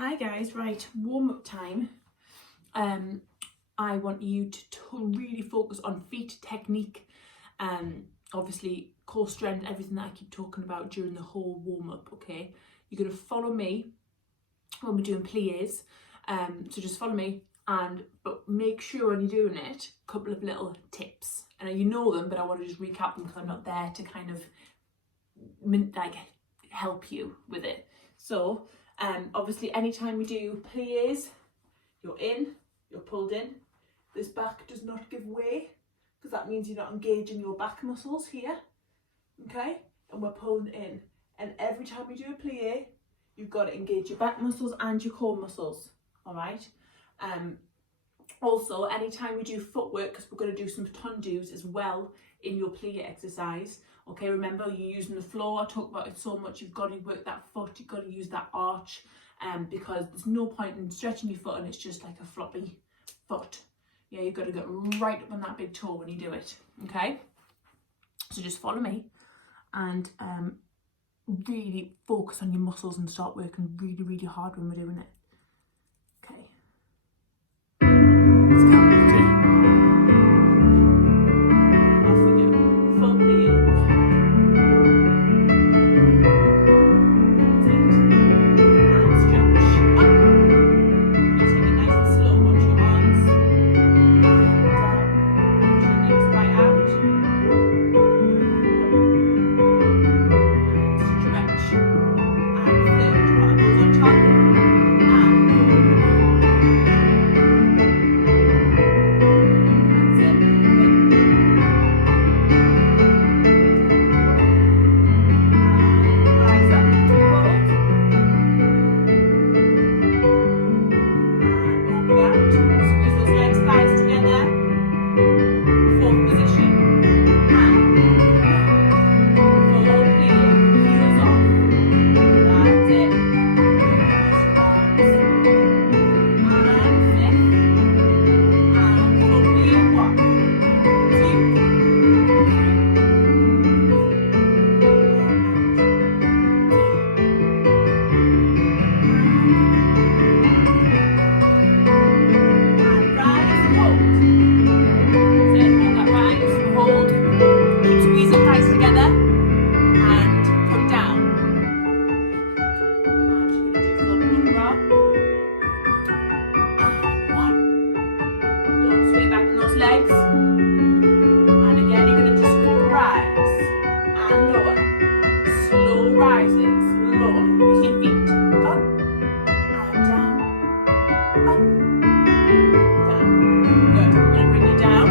Hi guys, right, warm-up time. I want you to really focus on feet technique, obviously core strength, everything that I keep talking about during the whole warm-up, okay? You're going to follow me when we're doing pliés, so just follow me, but make sure when you're doing it, a couple of little tips. And you know them, but I want to just recap them because I'm not there to kind of like help you with it. So obviously anytime we do pliés, you're pulled in. This back does not give way because that means you're not engaging your back muscles here, okay? And we're pulling in. And every time we do a plié, you've got to engage your back muscles and your core muscles, all right? Also, anytime we do footwork, because we're going to do some tendus as well in your plié exercise, okay? Remember, you're using the floor. I talk about it so much. You've got to work that foot. You've got to use that arch, because there's no point in stretching your foot and it's just like a floppy foot. Yeah, you've got to get right up on that big toe when you do it, okay? So just follow me and really focus on your muscles and start working really, really hard when we're doing it. Okay. Let's go. Ready? Off we go. Full plié. And stretch up. You take it nice and slow. Watch your arms. Down. Push your knees right out. And stretch. And third one goes on top. And legs, and again you're going to just go rise and lower, slow rises, lower, use your feet, up and down, up, down, good. I'm going to bring you down,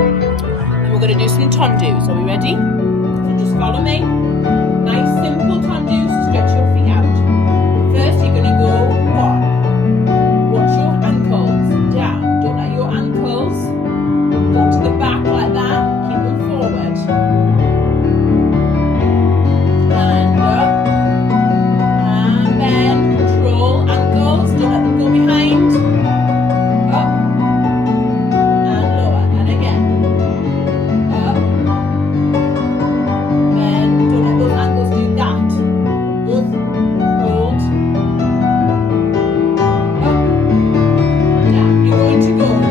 and we're going to do some tendus. Are we ready? So just follow me, nice simple tendus, stretch your feet out. First you're going to go 1, watch your ankles down. Don't let your ankles go to the back like that. Keep them forward. And up. And bend. Control ankles. Don't let them go behind. Up. And lower. And again. Up. Bend. Don't let those ankles do that. Up. Hold. Up. Down. You're going to go 1.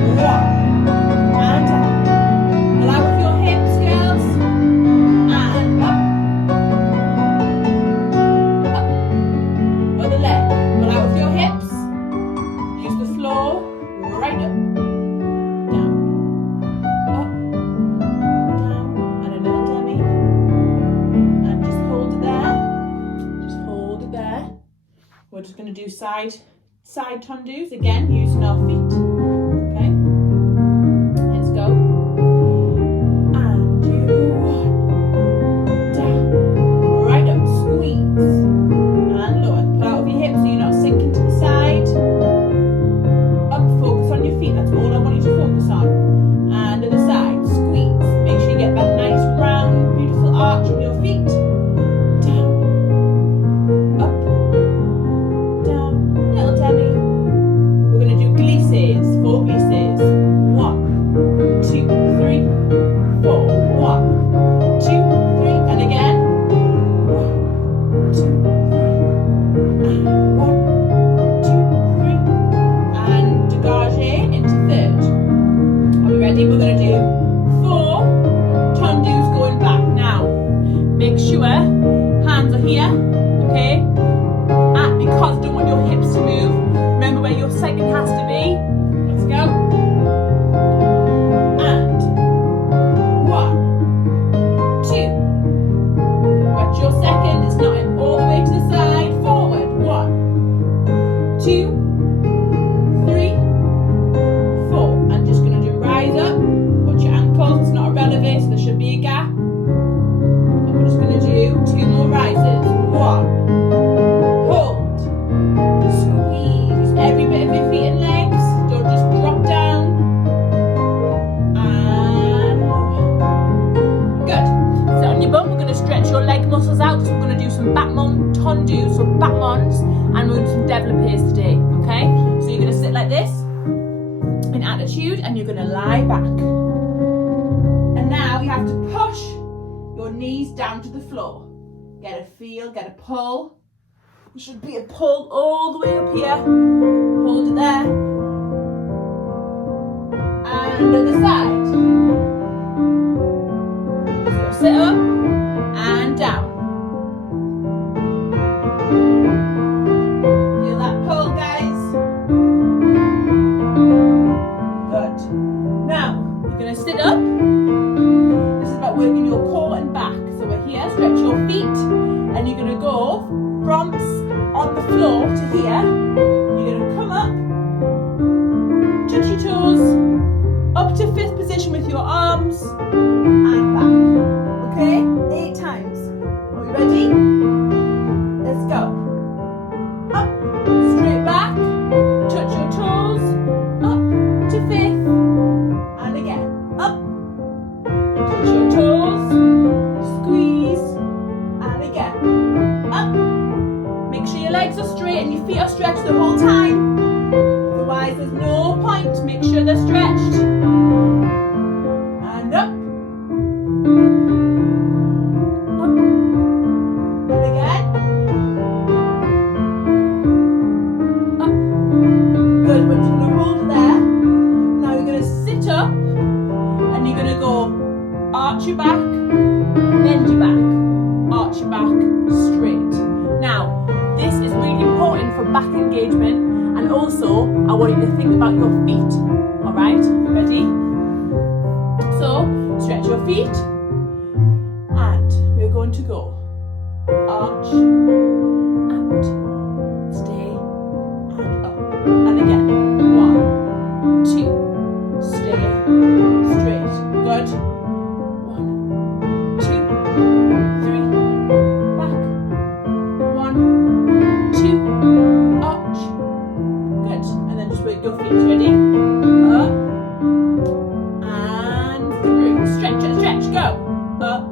And down. Allow with your hips, girls. And up. Up. Other leg. Allow with your hips. Use the floor. Right up. Down. Up. Down. And another demi. And just hold it there. Just hold it there. We're just going to do side tendus again, using our feet. Okay. Let's go. And you go down, right up, squeeze, and lower. Pull out of your hips so you're not sinking to the side. Up, focus on your feet. That's all I want you to focus on. And to the side, squeeze. Make sure you get that nice round, beautiful arch in your feet. Down, up, down, little demi. We're going to do glisse. Ready? We're going to do 4 tendus going back. Now, make sure hands are here, okay? And because I don't want your hips to move, remember where your second has to be. Let's go. And 1, 2. Watch your second, it's not all the way to the side. Forward. 1, 2, 3, 4. I'm just going to do rise up. Watch your ankles, it's not a releve, so there should be a gap. And we're just going to do 2 more rises. 1. Hold. Squeeze. Every bit of your feet and legs. Don't just drop down. And good. Sit on your bum. We're going to stretch your leg muscles out. So we're going to do some backmon tendus, so backmons, and we're going to do some développés today. Okay? So you're going to sit like this in attitude, and you're going to lie back. And now you have to push your knees down to the floor. Get a feel, get a pull. There should be a pull all the way up here. Hold it there. And at the side. So sit up and down. Feel that pull, guys? Good. Now, you're going to sit up. This is about working your core and back. So we're here, stretch your feet, and you're going to go from on the floor to here. You're going to come up, touch your toes, up to 5th position with your arms, and back. Okay? 8 times. Are we ready? Let's go. Up, straight back, touch your toes, up to 5th, and again, up, touch your toes, squeeze, and again, up. Make sure your legs are straight and your feet are stretched the whole time. Otherwise, there's no point. Make sure they're stretched. And up. Up. And again. Up. Good. We're just going to hold it there. Now you're going to sit up and you're going to go arch your back, bend your back, arch your back, straight. Now, this is really important for back engagement, and also I want you to think about your feet. Alright, ready? So, stretch your feet, and we're going to go arch, out, stay, and up. And again, 1, 2, stay, straight. Good. 1, 2, 3, back. 1, 2, arch. Good. And then just work your feet. Ready? Up. And through. Stretch, stretch, stretch. Go. Up.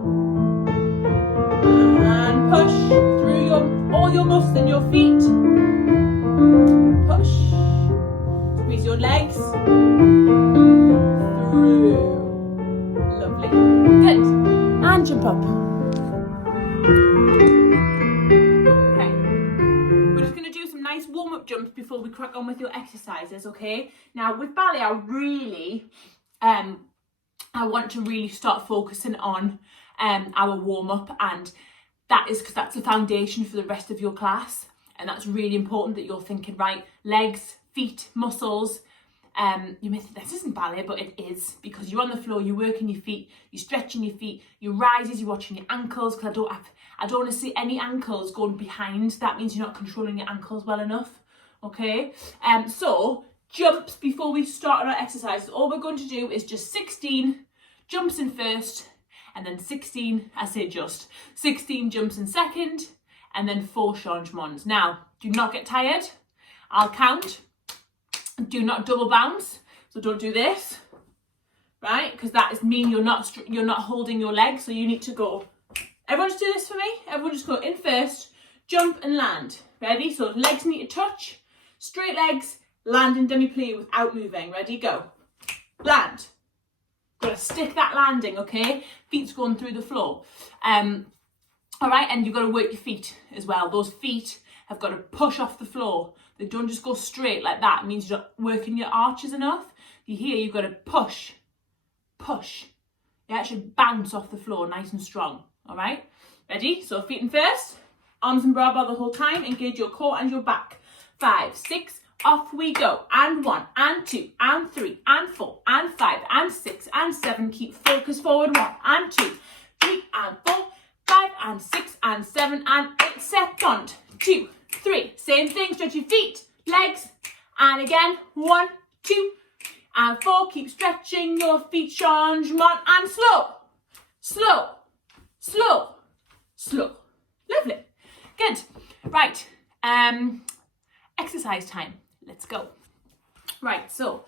And push through all your muscles in your feet. Push. Squeeze your legs. Through. Lovely. Good. And jump up. Nice warm-up jumps before we crack on with your exercises, okay? Now with ballet, I want to really start focusing on our warm-up, and that is because that's the foundation for the rest of your class, and that's really important that you're thinking, right, legs, feet, muscles. You may think this isn't ballet, but it is, because you're on the floor, you're working your feet, you're stretching your feet, your rises, you're watching your ankles, because I don't want to see any ankles going behind. That means you're not controlling your ankles well enough, okay? So jumps before we start on our exercises. All we're going to do is just 16 jumps in first, and then 16 jumps in second, and then 4 changements. Now, do not get tired. I'll count. Do not double bounce, so don't do this, right? Because that is mean you're not holding your legs, so you need to go. Everyone just do this for me. Everyone just go in first, jump and land. Ready? So legs need to touch, straight legs, land in demi-plie without moving. Ready? Go. Land. Got to stick that landing, okay? Feet's going through the floor. All right, and you've got to work your feet as well. Those feet have got to push off the floor. They don't just go straight like that. It means you're not working your arches enough. You've got to push push. Yeah, it should bounce off the floor nice and strong. All right, ready? So feet in first, arms and bra bar the whole time. Engage your core and your back. 5, 6, off we go. And 1, and 2, and 3, and 4, and 5, and 6, and 7. Keep focus forward. 1, and 2, 3, and 4, 5, and 6, and 7, and 8. Second, 2, 3. Same thing. Stretch your feet, legs, and again. 1, 2, and 4. Keep stretching your feet. Changement and slow, slow, slow, slow. Lovely. Good. Right. Exercise time. Let's go. Right. So,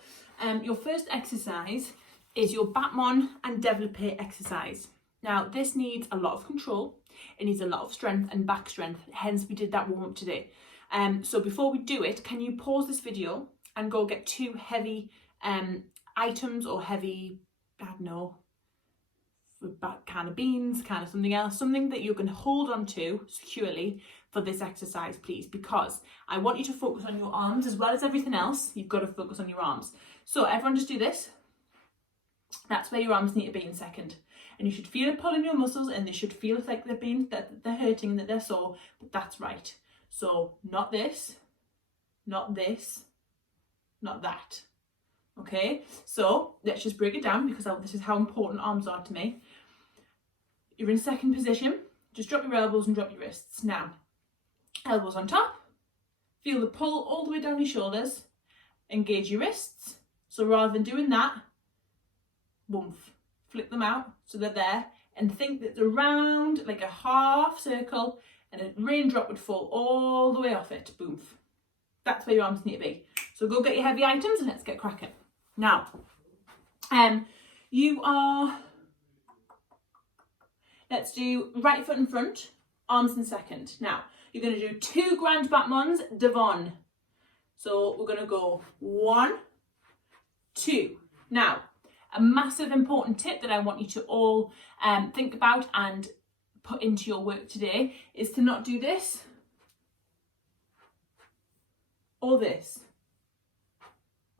your first exercise is your Batman and développé exercise. Now, this needs a lot of control. It needs a lot of strength and back strength. Hence, we did that warm up today. So before we do it, can you pause this video and go get 2 heavy items or heavy, I don't know, can of beans, can of something else, something that you can hold on to securely for this exercise, please, because I want you to focus on your arms as well as everything else. You've got to focus on your arms. So everyone just do this. That's where your arms need to be in second. And you should feel it pulling your muscles, and they should feel like they're hurting and that they're sore, but that's right. So not this, not this, not that. Okay, so let's just break it down, because this is how important arms are to me. You're in second position. Just drop your elbows and drop your wrists. Now, elbows on top. Feel the pull all the way down your shoulders. Engage your wrists. So rather than doing that, boom, flick them out so they're there, and think that they're round like a half circle, and a raindrop would fall all the way off it. Boom. That's where your arms need to be. So go get your heavy items and let's get cracking. Now, let's do right foot in front, arms in second. Now, you're going to do 2 grand Batmans devant. So we're going to go 1, 2. Now, a massive important tip that I want you to all think about and put into your work today is to not do this or this.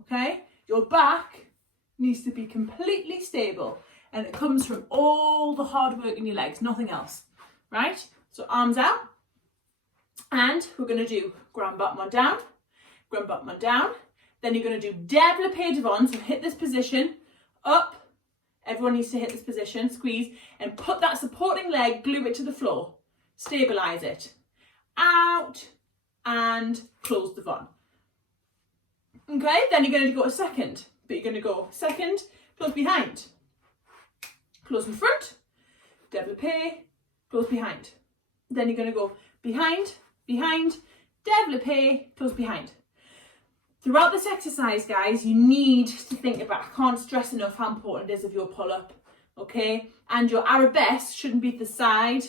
Okay? Your back needs to be completely stable, and it comes from all the hard work in your legs, nothing else. Right? So arms out, and we're going to do grand Batman down, grand Batman down. Then you're going to do développé devant, so hit this position, up. Everyone needs to hit this position, squeeze, and put that supporting leg, glue it to the floor. Stabilize it. Out, and close devant. Okay, then you're going to go a second, but you're going to go second, close behind, close in front, développé, close behind. Then you're going to go behind, behind, développé, close behind. Throughout this exercise, guys, you need to think about, I can't stress enough how important it is of your pull-up, okay? And your arabesque shouldn't be at the side.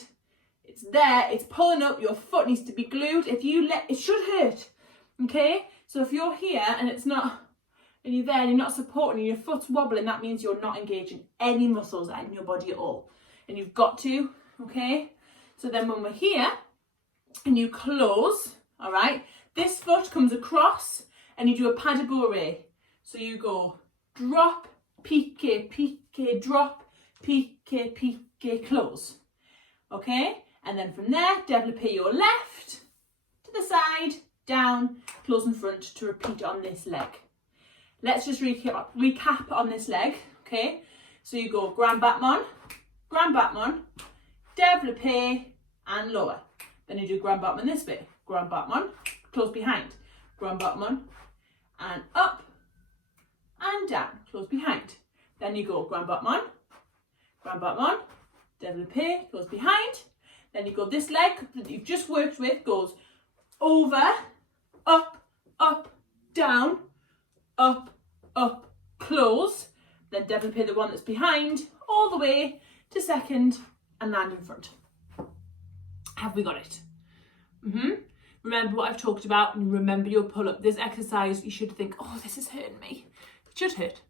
It's there, it's pulling up, your foot needs to be glued. If you it should hurt, okay? So if you're here and it's not, and you're there and you're not supporting, and your foot's wobbling, that means you're not engaging any muscles in your body at all. And you've got to, okay? So then when we're here and you close, all right, this foot comes across and you do a pas de bourrée. So you go drop, pique, pique, drop, pique, pique, close. Okay? And then from there, développé your left to the side, down, close in front to repeat on this leg. Let's just recap on this leg, okay? So you go grand Batman, développé, and lower. Then you do grand Batman this way, grand Batman, close behind, grand Batman, and up, and down, close behind. Then you go grand Batman, développé, close behind. Then you go this leg that you've just worked with goes over, up, up, down, up, up, close. Then développé the one that's behind all the way to second and land in front. Have we got it? Remember what I've talked about, and remember your pull-up. This exercise, you should think, oh, this is hurting me. It should hurt.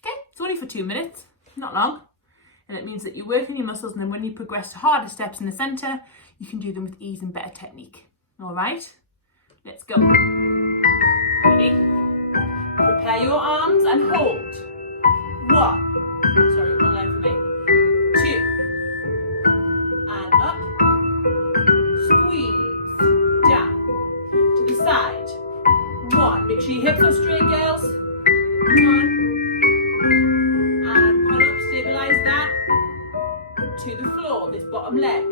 Okay, it's only for 2 minutes, not long. And it means that you're working your muscles, and then when you progress to harder steps in the centre, you can do them with ease and better technique. All right, let's go. Ready? Prepare your arms and hold. 1, Sorry, one leg for me. 2. And up. Squeeze. Down. To the side. 1. Make sure your hips are straight, girls. 1. And pull up, stabilize that. To the floor, this bottom leg.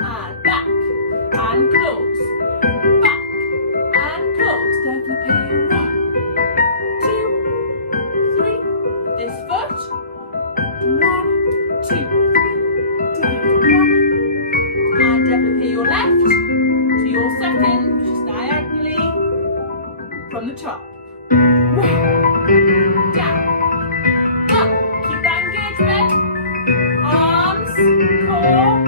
And back. And close. Back. And close. Definitely. 1, 2, 3. This foot. 1, 2, 3. Down. 1. And definitely your left to your second, just diagonally from the top. 1. Down. Up. Keep that engagement. Arms, core,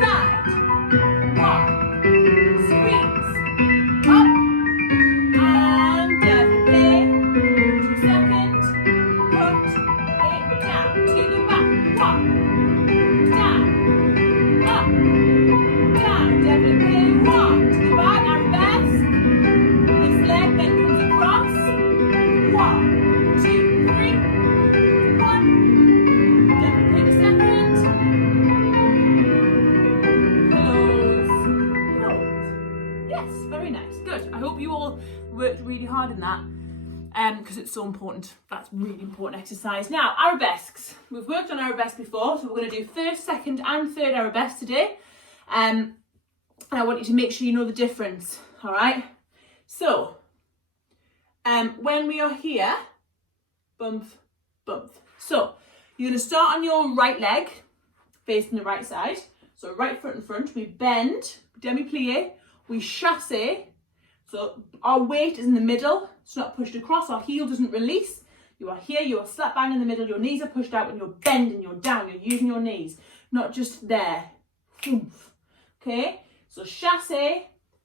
side. 1. Squeeze. Up. And definitely. 2 seconds. Put it down. To the back. 1. Down. Up. Down. Definitely. 1. To the back. Our best. This leg then comes across. 1, 2, 3. 1. Definitely take a second. Close. Hold. Yes, very nice. Good. I hope you all worked really hard in that. Because it's so important. That's really important exercise. Now, arabesques. We've worked on arabesque before, so we're going to do first, second, and third arabesque today. And I want you to make sure you know the difference. All right. So, when we are here, bump, bump. So, you're going to start on your right leg, facing the right side. So, right foot in front. We bend, demi-plie, we chasse. So, our weight is in the middle. It's not pushed across. Our heel doesn't release. You are here. You are slap bang in the middle. Your knees are pushed out and you're bending. You're down. You're using your knees. Not just there. Oomph. Okay. So chasse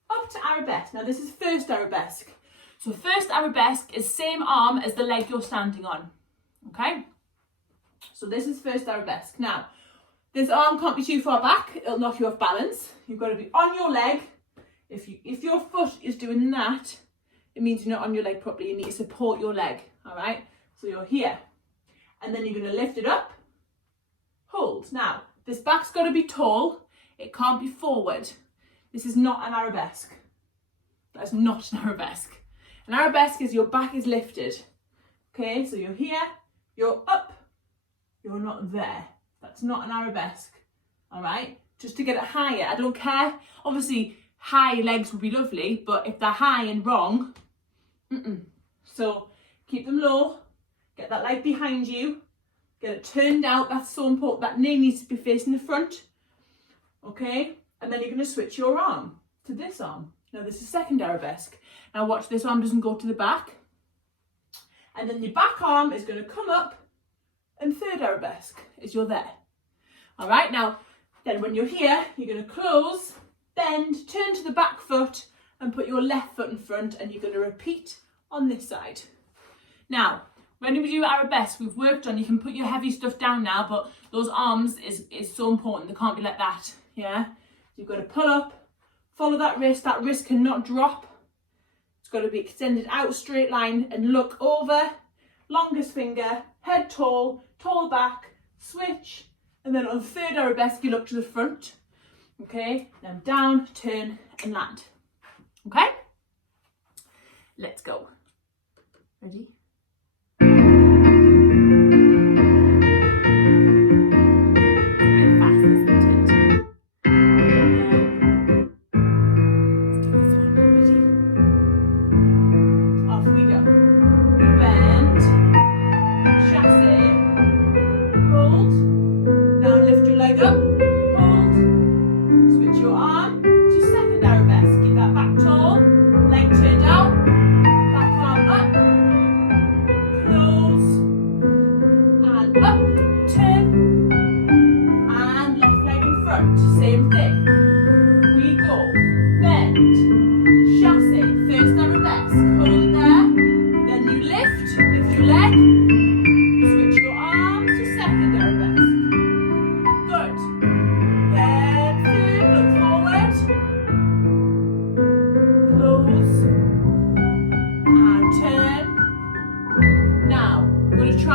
up to arabesque. Now this is first arabesque. So first arabesque is same arm as the leg you're standing on. Okay. So this is first arabesque. Now this arm can't be too far back. It'll knock you off balance. You've got to be on your leg. If your foot is doing that, it means you're not on your leg properly. You need to support your leg, all right? So you're here. And then you're going to lift it up. Hold. Now, this back's got to be tall. It can't be forward. This is not an arabesque. That's not an arabesque. An arabesque is your back is lifted. Okay, so you're here, you're up, you're not there. That's not an arabesque, all right? Just to get it higher. I don't care. Obviously, high legs would be lovely, but if they're high and wrong, So keep them low, get that leg behind you, get it turned out. That's so important. That knee needs to be facing the front, okay? And then you're going to switch your arm to this arm. Now this is second arabesque. Now watch, this arm doesn't go to the back. And then your back arm is going to come up, and third arabesque is you're there. All right, now then when you're here, you're going to close, bend, turn to the back foot and put your left foot in front, and you're going to repeat on this side. Now, when we do arabesque, we've worked on, you can put your heavy stuff down now, but those arms is so important. They can't be like that, yeah? You've got to pull up, follow that wrist cannot drop. It's got to be extended out, straight line, and look over, longest finger, head tall, tall back, switch, and then on third arabesque, you look to the front, okay? Then down, turn, and land, okay? Let's go. Ready?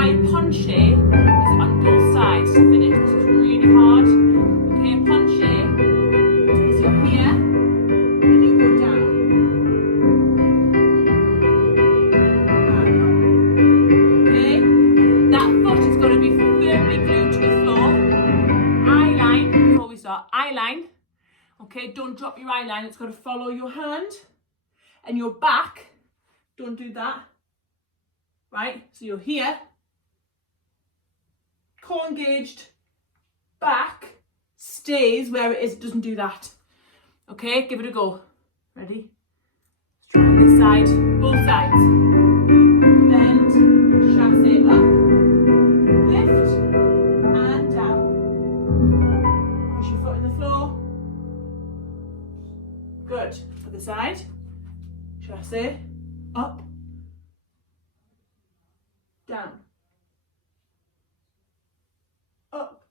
try penché is on both sides to finish. This is really hard. Okay, penché is you're here and you go down. Okay, that foot is going to be firmly glued to the floor. Eye line, before we start, eye line. Okay, don't drop your eye line, it's got to follow your hand. And your back, don't do that. Right, so you're here, core engaged, back stays where it is, doesn't do that. Okay, give it a go. Ready? Let's try on this side, both sides. Bend, chassé up, lift, and down. Push your foot in the floor. Good. Other side. Chassé, up, down, up.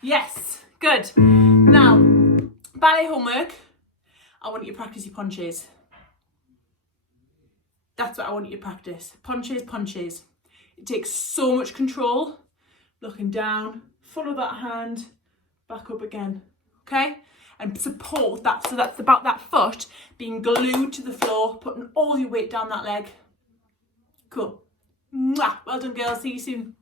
Yes, good. Now, ballet homework, I want you to practice your penchés. That's what I want you to practice. Penchés, penchés. It takes so much control. Looking down, follow that hand, back up again, okay? And support that, so that's about that foot being glued to the floor, putting all your weight down that leg. Cool. Mwah. Well done, girls. See you soon.